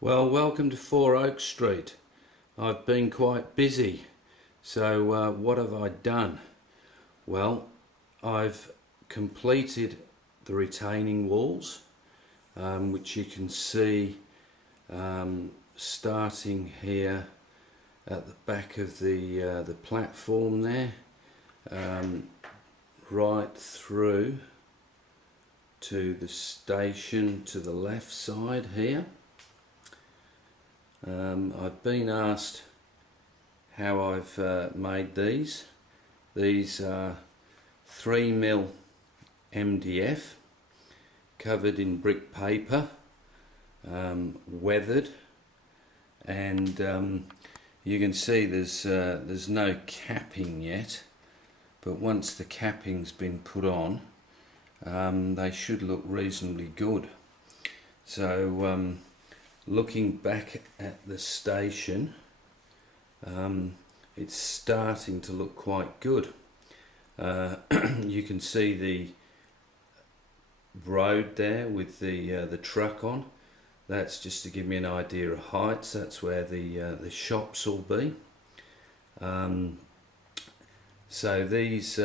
Well, welcome to 4 Oak Street. I've been quite busy, so what have I done? Well, I've completed the retaining walls, which you can see starting here at the back of the platform there, right through to the station to the left side here. I've been asked how I've made these. These are 3mm MDF covered in brick paper, weathered, and you can see there's no capping yet, but once the capping's been put on, they should look reasonably good. So looking back at the station, it's starting to look quite good. You can see the road there with the truck on. That's just to give me an idea of heights. That's where the shops will be. So these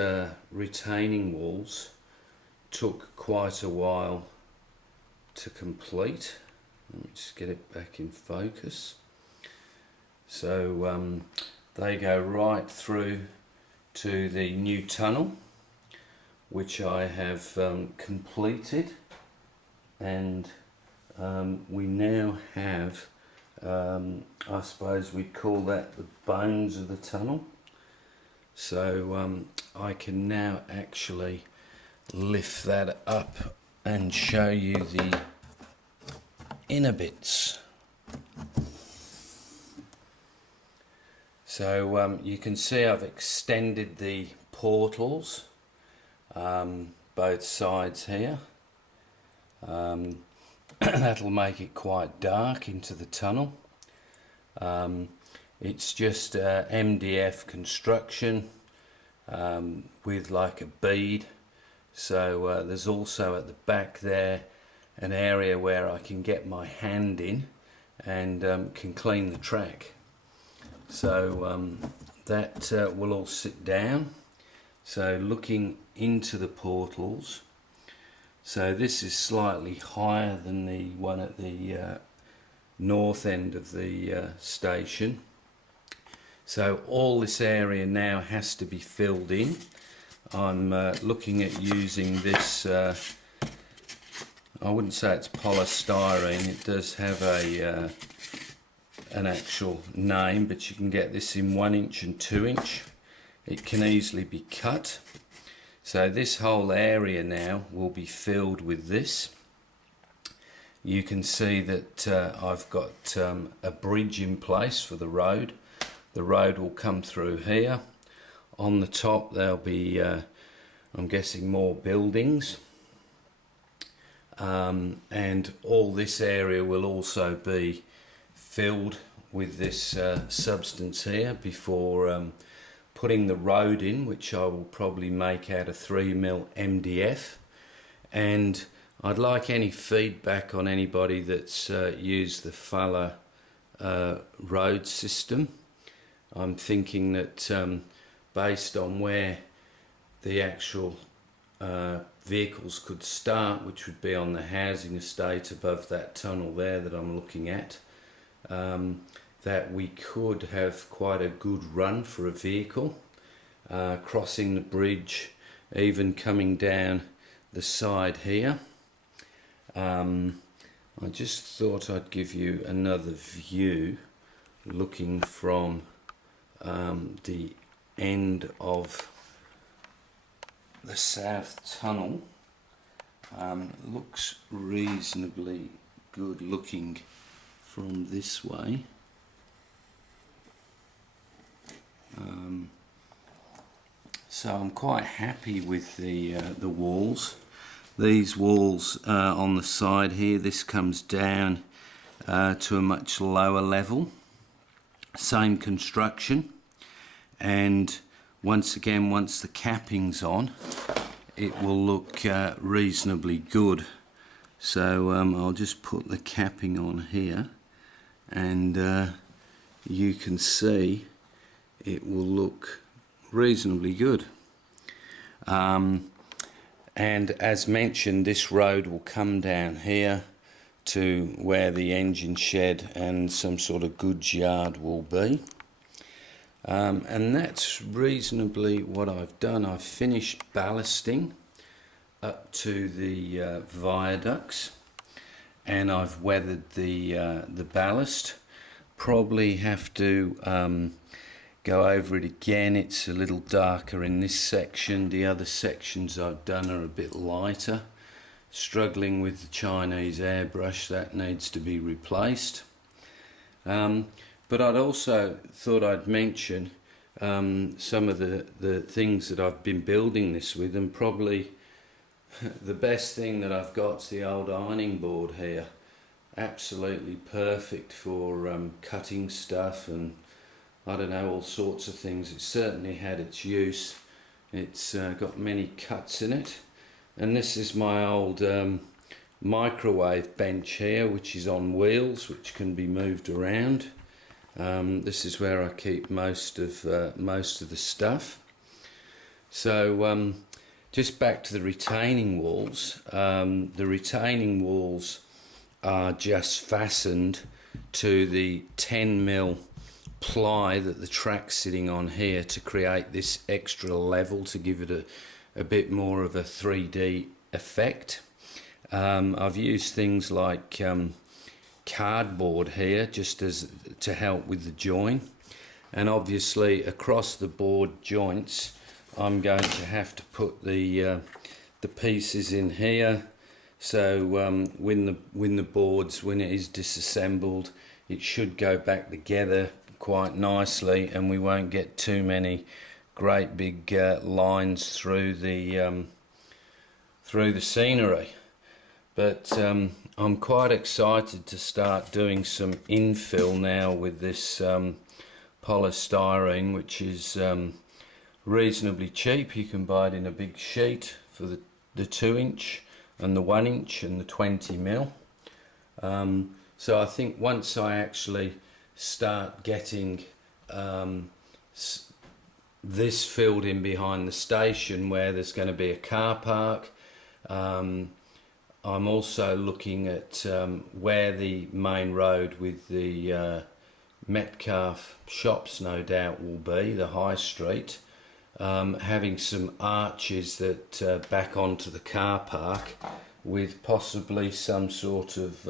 retaining walls took quite a while to complete. Let me just get it back in focus. So they go right through to the new tunnel, which I have completed, and we now have, I suppose we'd call that the bones of the tunnel. So I can now actually lift that up and show you the inner bits. So you can see I've extended the portals both sides here. That'll make it quite dark into the tunnel. It's just MDF construction with like a bead. So there's also at the back there an area where I can get my hand in and can clean the track. So that will all sit down. So looking into the portals, so this is slightly higher than the one at the north end of the station. So all this area now has to be filled in. I'm looking at using this, I wouldn't say it's polystyrene, it does have a an actual name, but you can get this in 1 inch and 2 inch. It can easily be cut. So this whole area now will be filled with this. You can see that I've got a bridge in place for the road. The road will come through here. On the top there'll be, I'm guessing, more buildings. And all this area will also be filled with this substance here before putting the road in, which I will probably make out of 3mm MDF. And I'd like any feedback on anybody that's used the Fuller road system. I'm thinking that based on where the actual vehicles could start, which would be on the housing estate above that tunnel there that I'm looking at, that we could have quite a good run for a vehicle, crossing the bridge, even coming down the side here. I just thought I'd give you another view looking from the end of the south tunnel. Looks reasonably good looking from this way. So I'm quite happy with the walls. These walls on the side here, this comes down to a much lower level. Same construction, and once again, once the capping's on, it will look reasonably good. So I'll just put the capping on here, and you can see it will look reasonably good. And as mentioned, this road will come down here to where the engine shed and some sort of goods yard will be. And that's reasonably what I've done. I've finished ballasting up to the viaducts, and I've weathered the ballast. Probably have to go over it again. It's a little darker in this section. The other sections I've done are a bit lighter. Struggling with the Chinese airbrush, that needs to be replaced. But I'd also thought I'd mention some of the things that I've been building this with, and probably the best thing that I've got is the old ironing board here. Absolutely perfect for cutting stuff and I don't know, all sorts of things. It certainly had its use. It's got many cuts in it. And this is my old microwave bench here, which is on wheels, which can be moved around. This is where I keep most of the stuff. So just back to the retaining walls. The retaining walls are just fastened to the 10mm ply that the track's sitting on here to create this extra level to give it a bit more of a 3D effect. I've used things like cardboard here just to help with the join, and obviously across the board joints I'm going to have to put the pieces in here, so when it is disassembled, it should go back together quite nicely, and we won't get too many great big lines through the scenery. But I'm quite excited to start doing some infill now with this polystyrene, which is reasonably cheap. You can buy it in a big sheet for the 2-inch and the 1-inch and the 20mm. So I think once I actually start getting this filled in behind the station where there's going to be a car park, I'm also looking at where the main road with the Metcalfe shops no doubt will be, the high street, having some arches that back onto the car park with possibly some sort of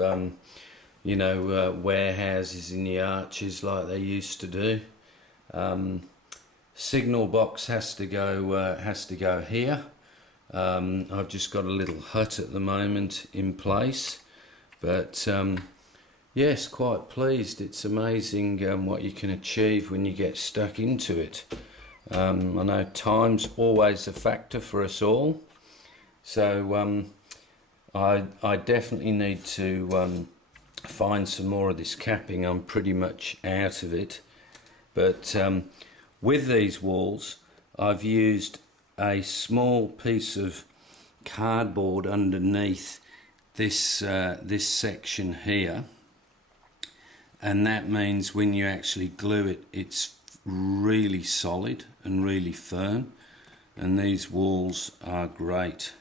warehouses in the arches like they used to do. Signal box has to go here. I've just got a little hut at the moment in place, but yes, quite pleased. It's amazing what you can achieve when you get stuck into it. I know time's always a factor for us all, so I definitely need to find some more of this capping. I'm pretty much out of it, but with these walls I've used a small piece of cardboard underneath this section here, and that means when you actually glue it, it's really solid and really firm, and these walls are great.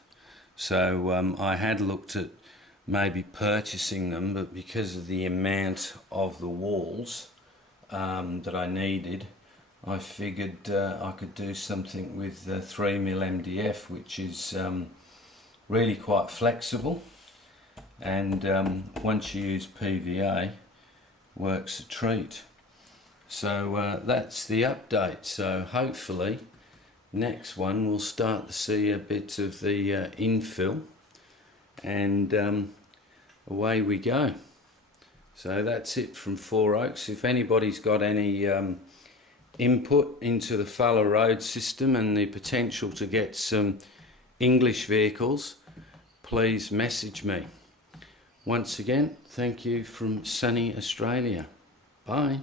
So I had looked at maybe purchasing them, but because of the amount of the walls that I needed, I figured I could do something with 3mm MDF, which is really quite flexible, and once you use PVA, works a treat. So that's the update. So hopefully next one we'll start to see a bit of the infill, and away we go. So that's it from Four Oaks. If anybody's got any input into the Falla Road system and the potential to get some English vehicles, please message me. Once again, thank you from sunny Australia. Bye.